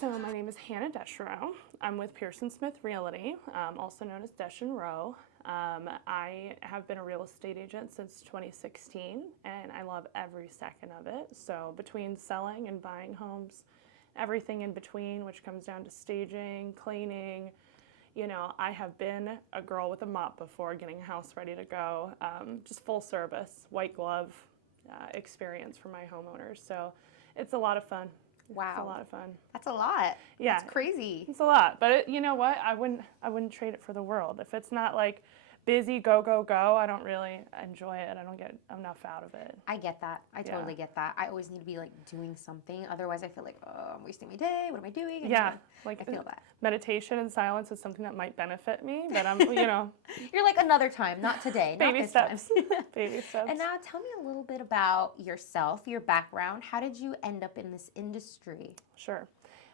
So my name is Hanah Desherow. I'm with Pearson Smith Realty, also known as Desherow. I have been a real estate agent since 2016, and I love every second of it. So between selling and buying homes, everything in between, which comes down to staging, cleaning, you know, I have been a girl with a mop before, getting a house ready to go. Just full service, white glove experience for my homeowners. So it's a lot of fun. Wow. It's a lot of fun. That's a lot. Yeah. That's crazy. It's a lot. But you know what? I wouldn't trade it for the world. If it's not like busy, go, go, go, I don't really enjoy it. I don't get enough out of it. I get that. I totally get that. I always need to be like doing something. Otherwise I feel like, oh, I'm wasting my day. What am I doing? And Yeah. I feel that. Meditation and silence is something that might benefit me, but I'm, you know. You're like, another time, not today. Baby not this steps. Time. Baby steps. And now tell me a little bit about yourself, your background. How did you end up in this industry? Sure.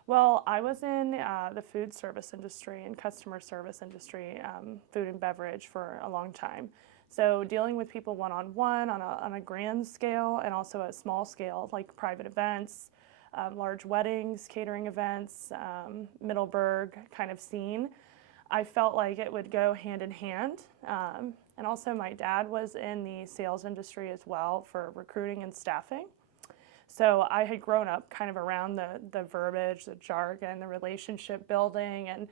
Well, I was in the food service industry and customer service industry, food and beverage for a long time. So dealing with people one-on-one on a grand scale and also a small scale, like private events, large weddings, catering events, Middleburg kind of scene. I felt like it would go hand in hand. And also my dad was in the sales industry as well for recruiting and staffing. So I had grown up kind of around the verbiage, the jargon, the relationship building, and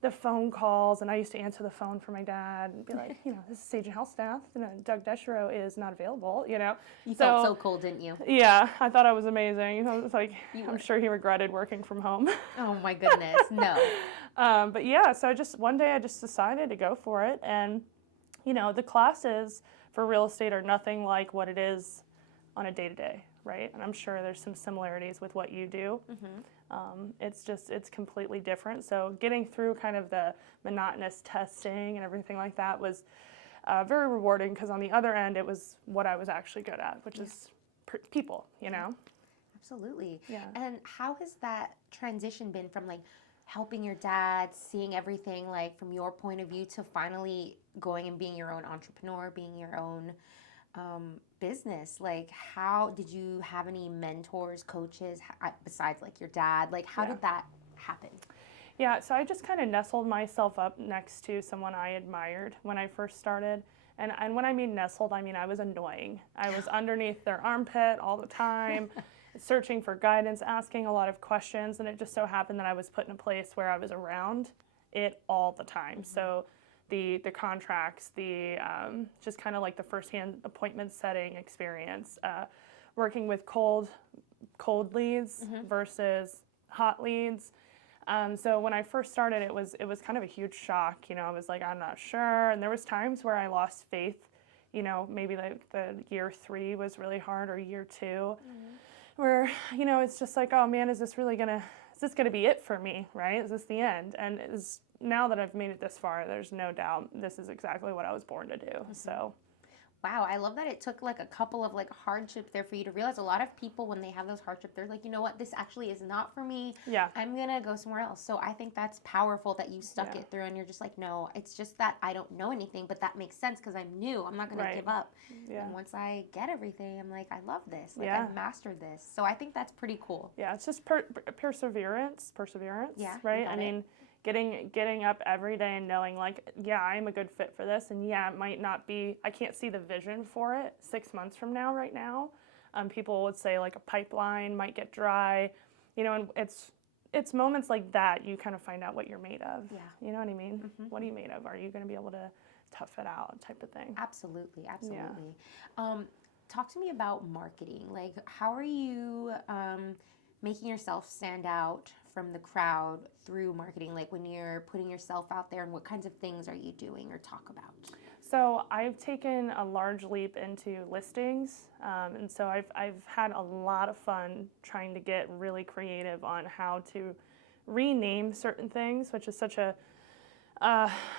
the phone calls. And I used to answer the phone for my dad and be like, you know, this is Sage and Health staff. You know, Doug Desherow is not available, you know. You felt so cool, didn't you? Yeah, I thought I was amazing. You know, it's like, I'm sure he regretted working from home. Oh my goodness, no. But yeah, so one day I just decided to go for it. And, you know, the classes for real estate are nothing like what it is on a day-to-day. Right? And I'm sure there's some similarities with what you do. Mm-hmm. It's completely different. So getting through kind of the monotonous testing and everything like that was very rewarding, because on the other end, it was what I was actually good at, which is people, you know? Absolutely. Yeah. And how has that transition been from like helping your dad, seeing everything like from your point of view, to finally going and being your own entrepreneur, being your own business? Like, how did you have any mentors, coaches, besides like your dad? Like, how did that happen? Yeah, so I just kind of nestled myself up next to someone I admired when I first started. And when I mean nestled, I mean I was annoying. I was underneath their armpit all the time, searching for guidance, asking a lot of questions, and it just so happened that I was put in a place where I was around it all the time. So the contracts, just kind of like the firsthand appointment setting experience, working with cold leads versus hot leads. So when I first started, it was kind of a huge shock. You know, I was like, I'm not sure. And there was times where I lost faith. You know, maybe like the year 3 was really hard, or year 2, where, you know, it's just like, oh man, is this gonna be it for me, right? Is this the end? And now that I've made it this far, there's no doubt this is exactly what I was born to do. So. Wow, I love that it took like a couple of like hardships there for you to realize. A lot of people, when they have those hardships, they're like, you know what, this actually is not for me. Yeah. I'm gonna go somewhere else. So I think that's powerful that you stuck it through, and you're just like, no, it's just that I don't know anything, but that makes sense because I'm new. I'm not gonna give up. Yeah. And once I get everything, I'm like, I love this. Like, I've mastered this. So I think that's pretty cool. Yeah, it's just perseverance. Yeah. Right. I mean, getting up every day and knowing like, yeah, I'm a good fit for this, and yeah, it might not be, I can't see the vision for it 6 months from now right now. People would say like a pipeline might get dry, you know, and it's moments like that you kind of find out what you're made of. Yeah. You know what I mean? Mm-hmm. What are you made of? Are you going to be able to tough it out, type of thing? Absolutely. Yeah. Talk to me about marketing. Like, how are you making yourself stand out from the crowd through marketing? Like, when you're putting yourself out there, and what kinds of things are you doing or talk about? So I've taken a large leap into listings, and so I've had a lot of fun trying to get really creative on how to rename certain things, which is such a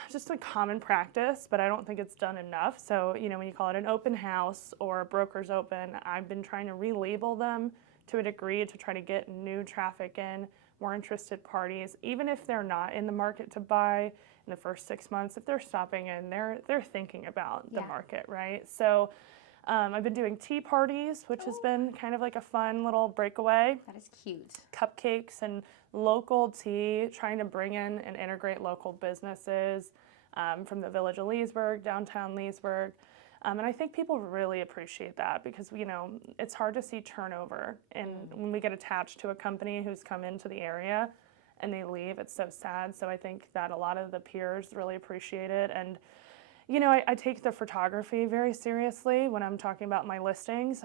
just a common practice, but I don't think it's done enough. So, you know, when you call it an open house or a broker's open, I've been trying to relabel them to a degree to try to get new traffic in, more interested parties, even if they're not in the market to buy in the first 6 months. If they're stopping in, they're thinking about the market, right? So I've been doing tea parties, which has been kind of like a fun little breakaway. That is cute. Cupcakes and local tea, trying to bring in and integrate local businesses from the village of Leesburg, downtown Leesburg. And I think people really appreciate that because, you know, it's hard to see turnover. And when we get attached to a company who's come into the area and they leave, it's so sad. So I think that a lot of the peers really appreciate it. And, you know, I take the photography very seriously when I'm talking about my listings.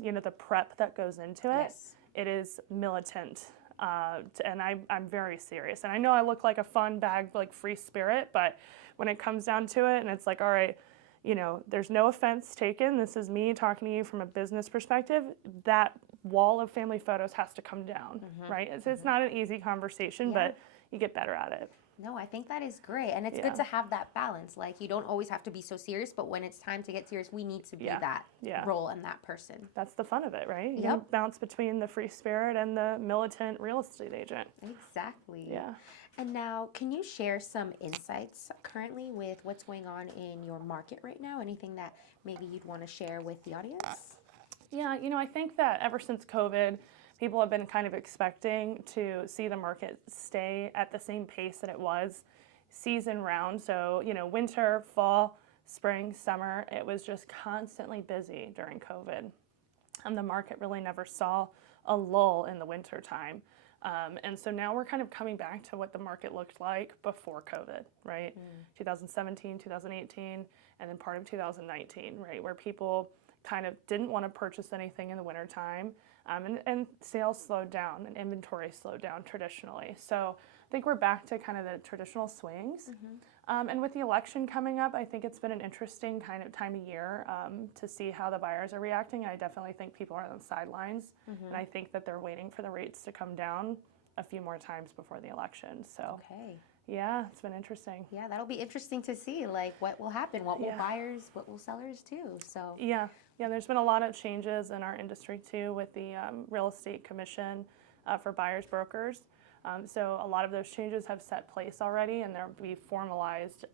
You know, the prep that goes into it, Yes. it is militant. And I'm very serious. And I know I look like a fun bag, like free spirit, but when it comes down to it and it's like, all right, you know, there's no offense taken. This is me talking to you from a business perspective. That wall of family photos has to come down, right? It's not an easy conversation, but you get better at it. No, I think that is great. And it's good to have that balance. Like, you don't always have to be so serious, but when it's time to get serious, we need to be that role and that person. That's the fun of it, right? You can bounce between the free spirit and the militant real estate agent. Exactly. Yeah. And now, can you share some insights currently with what's going on in your market right now? Anything that maybe you'd want to share with the audience? Yeah, you know, I think that ever since COVID, people have been kind of expecting to see the market stay at the same pace that it was season round. So, you know, winter, fall, spring, summer, it was just constantly busy during COVID. And the market really never saw a lull in the winter time. And so now we're kind of coming back to what the market looked like before COVID, right? 2017, 2018, and then part of 2019, right? Where people kind of didn't want to purchase anything in the wintertime. And sales slowed down and inventory slowed down traditionally. So I think we're back to kind of the traditional swings. And with the election coming up, I think it's been an interesting kind of time of year to see how the buyers are reacting. I definitely think people are on the sidelines. And I think that they're waiting for the rates to come down a few more times before the election. So yeah, it's been interesting. Yeah, that'll be interesting to see, like, what will happen, what will buyers, what will sellers do. So yeah, there's been a lot of changes in our industry too with the real estate commission for buyers brokers. So a lot of those changes have set place already, and they'll be formalized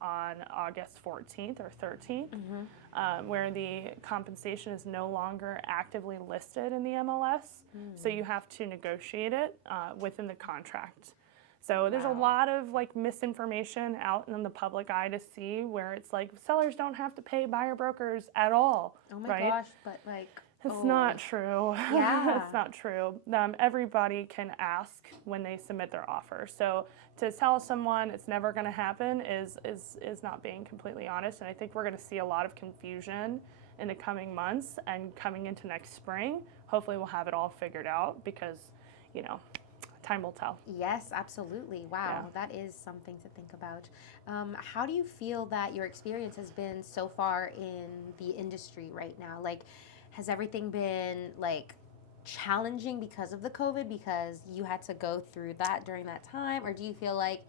on August 14th or 13th, where the compensation is no longer actively listed in the MLS. So you have to negotiate it within the contract. So there's a lot of like misinformation out in the public eye to see where it's like sellers don't have to pay buyer brokers at all. Oh my right? gosh, but like, It's not true. Yeah. It's not true. Everybody can ask when they submit their offer. So to tell someone it's never going to happen is not being completely honest. And I think we're going to see a lot of confusion in the coming months and coming into next spring. Hopefully we'll have it all figured out because, you know, time will tell. Yes, absolutely. Wow, that is something to think about. How do you feel that your experience has been so far in the industry right now? Like, has everything been like challenging because of the COVID, because you had to go through that during that time? Or do you feel like,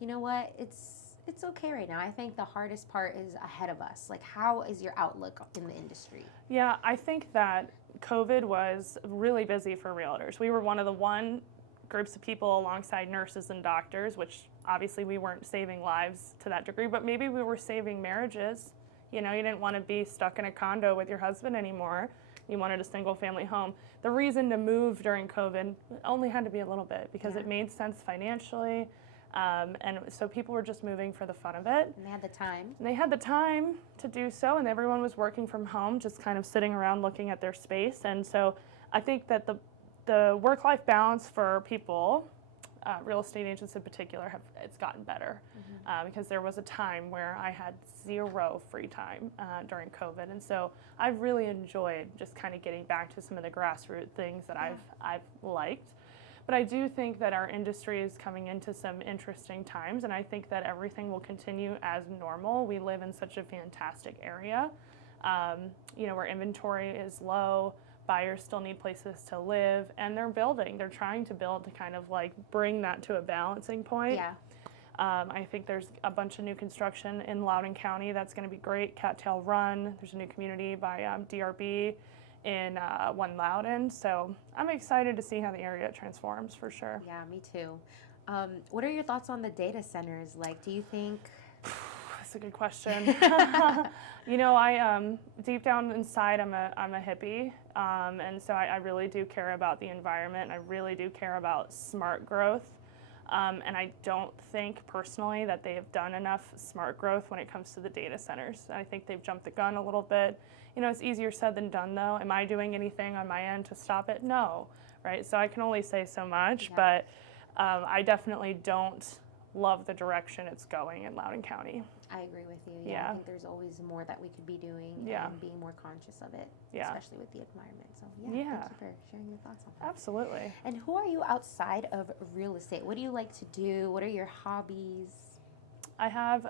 you know what, it's okay right now? I think the hardest part is ahead of us. Like, how is your outlook in the industry? Yeah, I think that COVID was really busy for realtors. We were one of the groups of people alongside nurses and doctors, which obviously we weren't saving lives to that degree, but maybe we were saving marriages. You know, you didn't want to be stuck in a condo with your husband anymore. You wanted a single family home. The reason to move during COVID only had to be a little bit because it made sense financially. And so people were just moving for the fun of it. And they had the time. And they had the time to do so, and everyone was working from home, just kind of sitting around looking at their space. And so I think that the work-life balance for people, real estate agents in particular, it's gotten better because there was a time where I had zero free time during COVID, and so I've really enjoyed just kind of getting back to some of the grassroots things that I've liked. But I do think that our industry is coming into some interesting times, and I think that everything will continue as normal. We live in such a fantastic area, you know, where inventory is low. Buyers still need places to live, and they're trying to build to kind of like bring that to a balancing point. Yeah. I think there's a bunch of new construction in Loudoun County that's going to be great. Cattail Run, there's a new community by DRB in One Loudoun. So I'm excited to see how the area transforms for sure. Yeah, me too. What are your thoughts on the data centers? Like, do you think... That's a good question. You know, I deep down inside, I'm a hippie, and so I really do care about the environment. I really do care about smart growth, and I don't think personally that they have done enough smart growth when it comes to the data centers. I think they've jumped the gun a little bit. You know, it's easier said than done, though. Am I doing anything on my end to stop it? No, right? So I can only say so much, but I definitely don't love the direction it's going in Loudoun County. I agree with you. Yeah, I think there's always more that we could be doing and being more conscious of it, especially with the environment. So thank you for sharing your thoughts on that. Absolutely. And who are you outside of real estate? What do you like to do? What are your hobbies? I have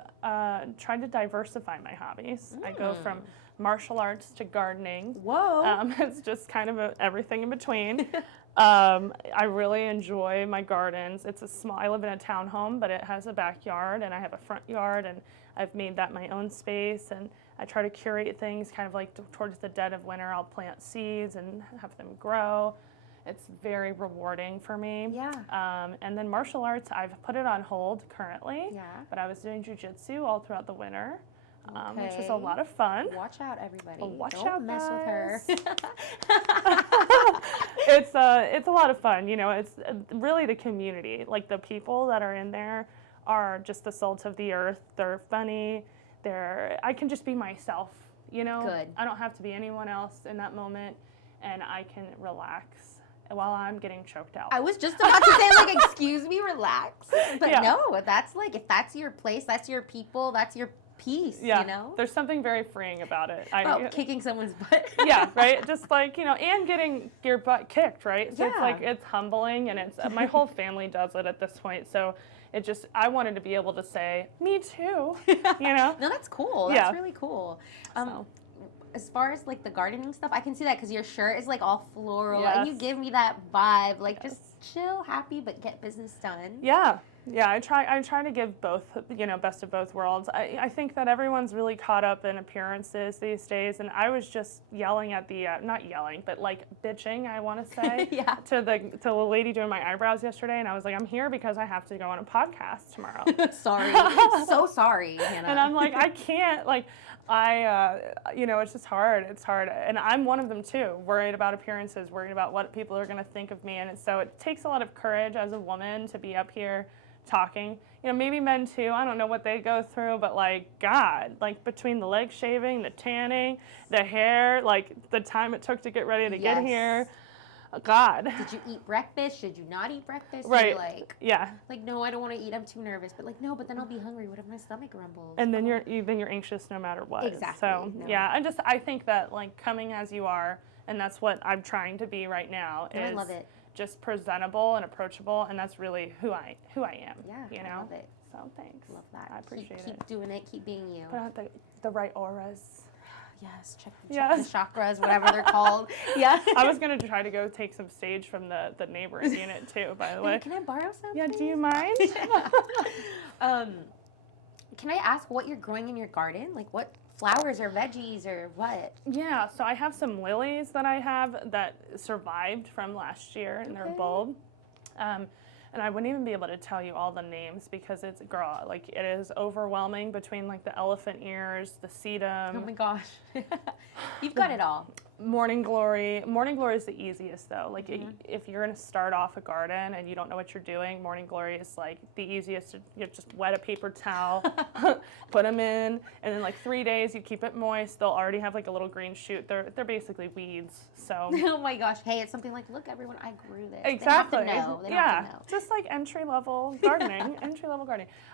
tried to diversify my hobbies. I go from martial arts to gardening. Whoa. It's just kind of everything in between. I really enjoy my gardens. I live in a townhome, but it has a backyard, and I have a front yard, and I've made that my own space, and I try to curate things kind of like towards the dead of winter. I'll plant seeds and have them grow. It's very rewarding for me. Yeah. And then martial arts, I've put it on hold currently, but I was doing jiu-jitsu all throughout the winter. Which was a lot of fun. Watch out, everybody. Don't mess with her. It's a lot of fun. You know, it's really the community. Like, the people that are in there are just the salt of the earth. They're funny. I can just be myself, you know? Good. I don't have to be anyone else in that moment, and I can relax while I'm getting choked out. I was just about to say, like, excuse me, relax. But no, that's like, if that's your place, that's your people, that's your peace, you know? There's something very freeing about it. Kicking someone's butt. Yeah, right? Just like, you know, and getting your butt kicked, right? So it's like, it's humbling, and it's, my whole family does it at this point. So I wanted to be able to say, me too, you know? No, that's cool. That's really cool. As far as like the gardening stuff, I can see that because your shirt is like all floral and you give me that vibe, like just chill, happy, but get business done. Yeah. I try to give both, you know, best of both worlds. I think that everyone's really caught up in appearances these days, and I was just yelling at not yelling, but like bitching, I want to say, to the lady doing my eyebrows yesterday, and I was like, I'm here because I have to go on a podcast tomorrow. Sorry. So sorry, Hannah. And I'm like, I can't, like, you know, it's just hard. It's hard. And I'm one of them too, worried about appearances, worried about what people are going to think of me. And so it takes a lot of courage as a woman to be up here talking. You know, maybe men too. I don't know what they go through, but like, God, like between the leg shaving, the tanning, the hair, like the time it took to get ready to get here. God. Did you eat breakfast? Should you not eat breakfast? Right. Like, like, no, I don't want to eat. I'm too nervous. But like, no, but then I'll be hungry. What if my stomach rumbles? And then you're anxious no matter what. Exactly. So I think that like coming as you are, and that's what I'm trying to be right now. I love it. Just presentable and approachable, and that's really who I am. Yeah, you know. I love it. So thanks. Love that. I appreciate it. Keep doing it. Keep being you. Put out the right auras. Yes, check the chakras, whatever they're called. Yeah. I was going to try to go take some stage from the neighboring unit too, by the way. Can I borrow some? Yeah, do you mind? Can I ask what you're growing in your garden? Like what flowers or veggies or what? Yeah, so I have some lilies that I have that survived from last year in their bulb. And I wouldn't even be able to tell you all the names because it is overwhelming between like the elephant ears, the sedum. Oh my gosh. You've got it all. Morning Glory is the easiest though. Like if you're gonna start off a garden and you don't know what you're doing, Morning Glory is like the easiest. You just wet a paper towel, put them in, and then like 3 days you keep it moist. They'll already have like a little green shoot. They're basically weeds. So. Oh my gosh! Hey, it's something like, look, everyone, I grew this. Exactly. They have to know. They have to know. Just like entry level gardening.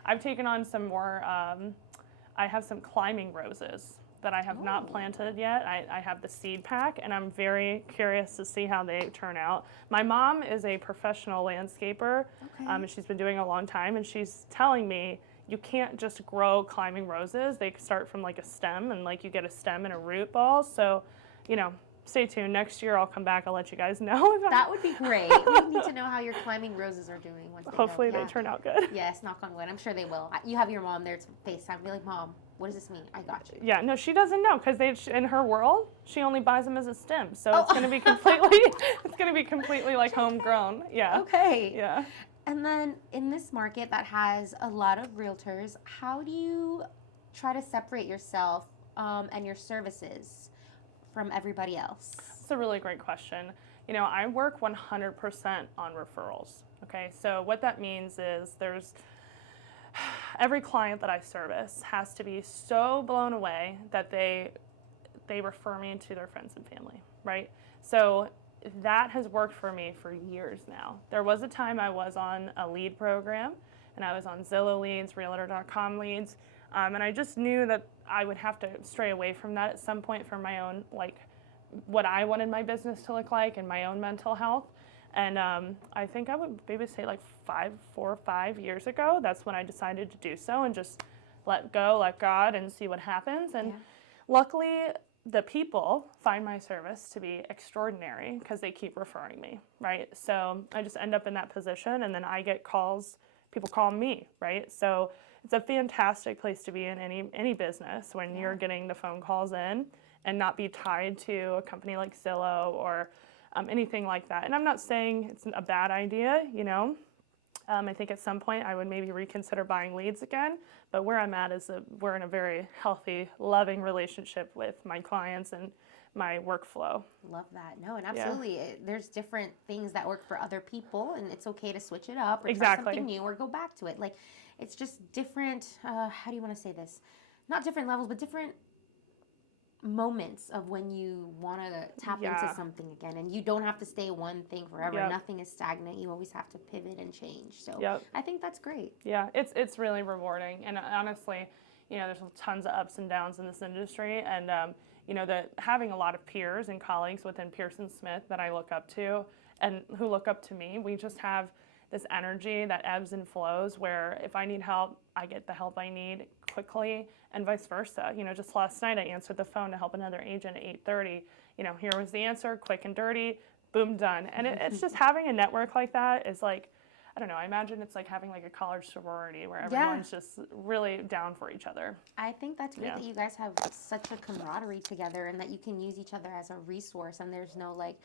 I've taken on some more. I have some climbing roses that I have not planted yet. I have the seed pack, and I'm very curious to see how they turn out. My mom is a professional landscaper, and she's been doing it a long time, and she's telling me you can't just grow climbing roses. They start from like a stem, and like you get a stem and a root ball. So, you know, stay tuned. Next year I'll come back. I'll let you guys know. That would be great. We need to know how your climbing roses are doing. Once Hopefully they turn out good. Yes, knock on wood. I'm sure they will. You have your mom there to FaceTime. Be like, Mom, what does this mean? I got you. Yeah, no, she doesn't know because in her world, she only buys them as a stem. So it's going to be completely like homegrown. Yeah. Okay. Yeah. And then in this market that has a lot of realtors, how do you try to separate yourself and your services from everybody else? It's a really great question. You know, I work 100% on referrals. Okay, so what that means is there's every client that I service has to be so blown away that they refer me to their friends and family, right? So that has worked for me for years now. There was a time I was on a lead program, and I was on Zillow leads, Realtor.com leads, and I just knew that I would have to stray away from that at some point for my own, like, what I wanted my business to look like and my own mental health. And I think I would maybe say like 4 or 5 years ago, that's when I decided to do so and just let go, let God, and see what happens. And luckily, the people find my service to be extraordinary because they keep referring me, right? So I just end up in that position, and then I get calls, people call me, right? So it's a fantastic place to be in any business when you're getting the phone calls in and not be tied to a company like Zillow or anything like that. And I'm not saying it's a bad idea, you know. I think at some point I would maybe reconsider buying leads again, but where I'm at is we're in a very healthy, loving relationship with my clients and my workflow. Love that. No, and absolutely, there's different things that work for other people, and it's okay to switch it up or try something new or go back to it. Like, it's just different, how do you want to say this? Not different levels, but different moments of when you want to tap into something again, and you don't have to stay one thing forever. Nothing is stagnant. You always have to pivot and change. So I think that's great. Yeah, it's really rewarding, and honestly, you know, there's tons of ups and downs in this industry, and you know, that having a lot of peers and colleagues within Pearson Smith that I look up to and who look up to me, we just have this energy that ebbs and flows where if I need help, I get the help I need quickly, and vice versa. You know, just last night I answered the phone to help another agent at 8:30. You know, here was the answer, quick and dirty, boom, done. And it's just having a network like that is like, I don't know, I imagine it's like having like a college sorority where everyone's just really down for each other. I think that's great that you guys have such a camaraderie together and that you can use each other as a resource, and there's no like,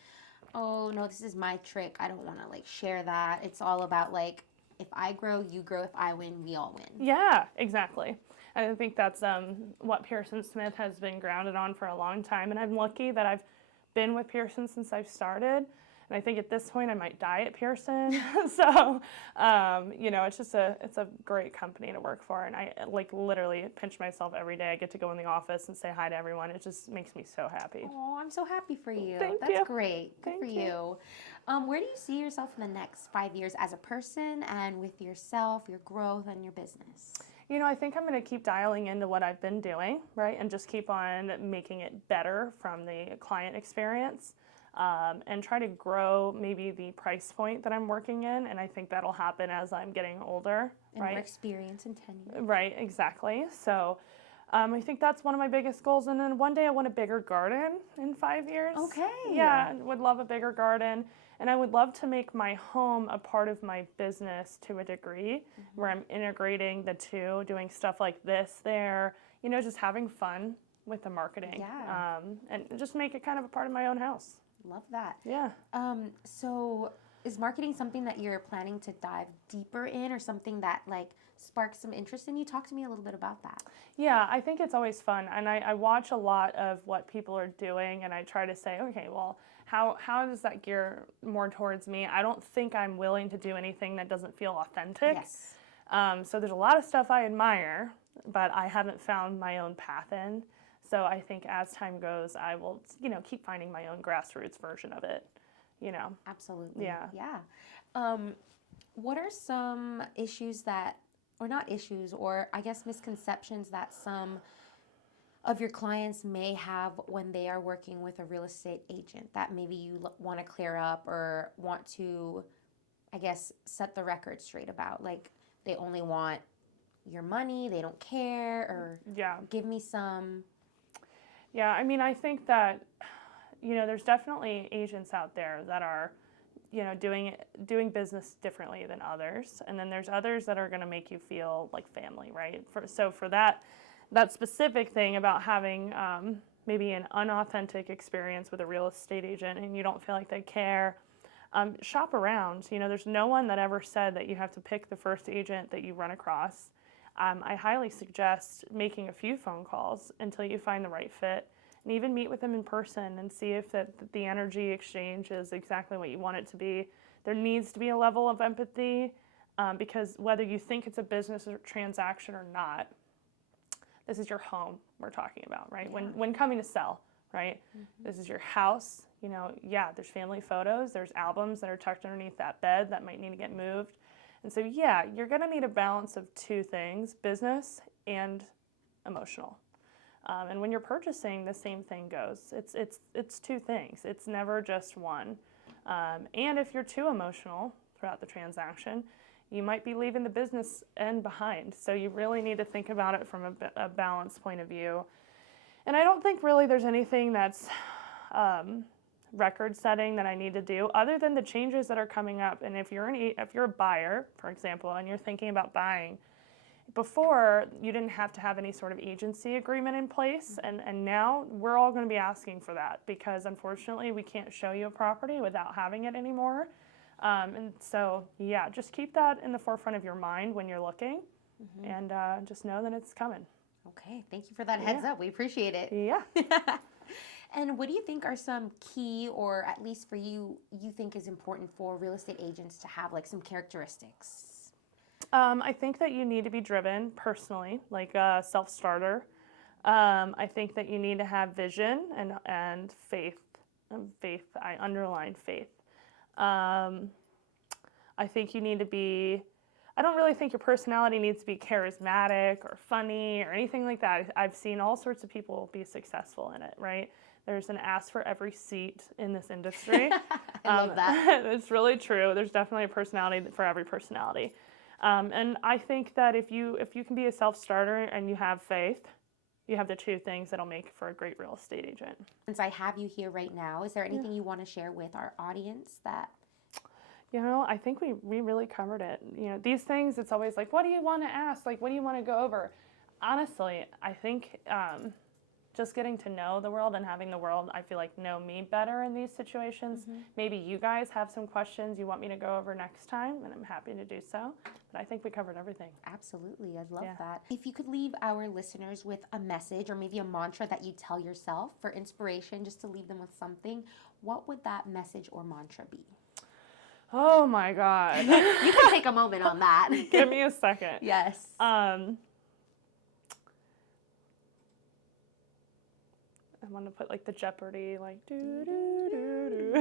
oh no, this is my trick, I don't want to like share that. It's all about like, if I grow, you grow. If I win, we all win. Yeah, exactly. And I think that's what Pearson Smith has been grounded on for a long time. And I'm lucky that I've been with Pearson since I've started. And I think at this point I might die at Pearson. So, you know, it's a great company to work for. And I like literally pinch myself every day. I get to go in the office and say hi to everyone. It just makes me so happy. Oh, I'm so happy for you. That's great. Good for you. Where do you see yourself in the next 5 years as a person and with yourself, your growth, and your business? You know, I think I'm going to keep dialing into what I've been doing, right? And just keep on making it better from the client experience. And try to grow maybe the price point that I'm working in, and I think that'll happen as I'm getting older, and right? More experience and tenure. Right, exactly. So I think that's one of my biggest goals, and then one day I want a bigger garden in 5 years. Okay. Yeah, I would love a bigger garden, and I would love to make my home a part of my business to a degree, where I'm integrating the two, doing stuff like this there, you know, just having fun with the marketing, and just make it kind of a part of my own house. Love that. Yeah. So is marketing something that you're planning to dive deeper in, or something that like sparks some interest in you? Talk to me a little bit about that. Yeah, I think it's always fun. And I watch a lot of what people are doing, and I try to say, okay, well, how does that gear more towards me? I don't think I'm willing to do anything that doesn't feel authentic. Yes. So there's a lot of stuff I admire, but I haven't found my own path in. So I think as time goes, I will, you know, keep finding my own grassroots version of it, you know. Absolutely. Yeah. Yeah. What are some issues that, or not issues, or I guess misconceptions that some of your clients may have when they are working with a real estate agent that maybe you want to clear up or want to, I guess, set the record straight about? Like, they only want your money, they don't care, or give me some... Yeah, I mean, I think that, you know, there's definitely agents out there that are, you know, doing business differently than others. And then there's others that are going to make you feel like family, right? So for that specific thing about having maybe an unauthentic experience with a real estate agent and you don't feel like they care, shop around. You know, there's no one that ever said that you have to pick the first agent that you run across. I highly suggest making a few phone calls until you find the right fit, and even meet with them in person and see if the energy exchange is exactly what you want it to be. There needs to be a level of empathy, because whether you think it's a business or transaction or not, this is your home we're talking about, right? Yeah. When coming to sell, right? This is your house. You know, yeah, there's family photos, there's albums that are tucked underneath that bed that might need to get moved. And so, yeah, you're going to need a balance of two things, business and emotional. And when you're purchasing, the same thing goes. It's two things. It's never just one. And if you're too emotional throughout the transaction, you might be leaving the business end behind. So you really need to think about it from a balanced point of view. And I don't think really there's anything that's record setting that I need to do other than the changes that are coming up. And if you're a buyer, for example, and you're thinking about buying, before you didn't have to have any sort of agency agreement in place, and now we're all going to be asking for that, because unfortunately we can't show you a property without having it anymore. And so, yeah, just keep that in the forefront of your mind when you're looking, and just know that it's coming. Okay, thank you for that heads up. We appreciate it. Yeah. And what do you think are some key, or at least for you, you think is important for real estate agents to have, like some characteristics? I think that you need to be driven personally, like a self-starter. I think that you need to have vision and faith. I underline faith. I think you need to be, I don't really think your personality needs to be charismatic or funny or anything like that. I've seen all sorts of people be successful in it, right? There's an ass for every seat in this industry. I love that. It's really true. There's definitely a personality for every personality. And I think that if you can be a self-starter and you have faith, you have the two things that'll make for a great real estate agent. Since I have you here right now, is there anything you want to share with our audience that... You know, I think we really covered it. You know, these things, it's always like, what do you want to ask? Like, what do you want to go over? Honestly, I think just getting to know the world and having the world, I feel like, know me better in these situations. Maybe you guys have some questions you want me to go over next time, and I'm happy to do so. But I think we covered everything. Absolutely. I love that. If you could leave our listeners with a message or maybe a mantra that you tell yourself for inspiration, just to leave them with something, what would that message or mantra be? Oh my God. You can take a moment on that. Give me a second. Yes. I want to put like the Jeopardy, like do do do do.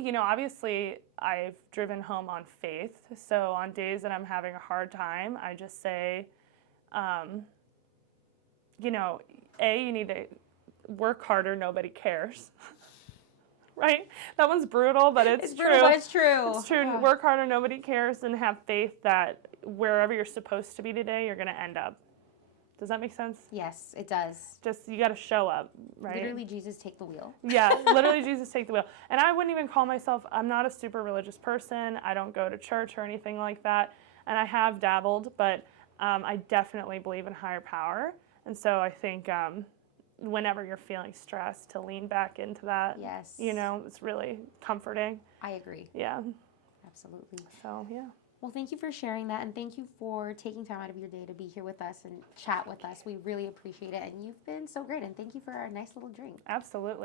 You know, obviously I've driven home on faith. So on days that I'm having a hard time, I just say, you know, you need to work harder. Nobody cares. Right? That one's brutal, but it's true. Brutal, but it's true. It's true. Yeah. Work harder. Nobody cares, and have faith that wherever you're supposed to be today, you're going to end up. Does that make sense? Yes, it does. Just, you got to show up, right? Literally, Jesus, take the wheel. Yeah, literally, Jesus, take the wheel. And I wouldn't even call myself, I'm not a super religious person. I don't go to church or anything like that. And I have dabbled, but I definitely believe in higher power. And so I think whenever you're feeling stressed, to lean back into that. Yes. You know, it's really comforting. I agree. Yeah. Absolutely. So, yeah. Well, thank you for sharing that, and thank you for taking time out of your day to be here with us and chat with us. We really appreciate it, and you've been so great, and thank you for our nice little drink. Absolutely.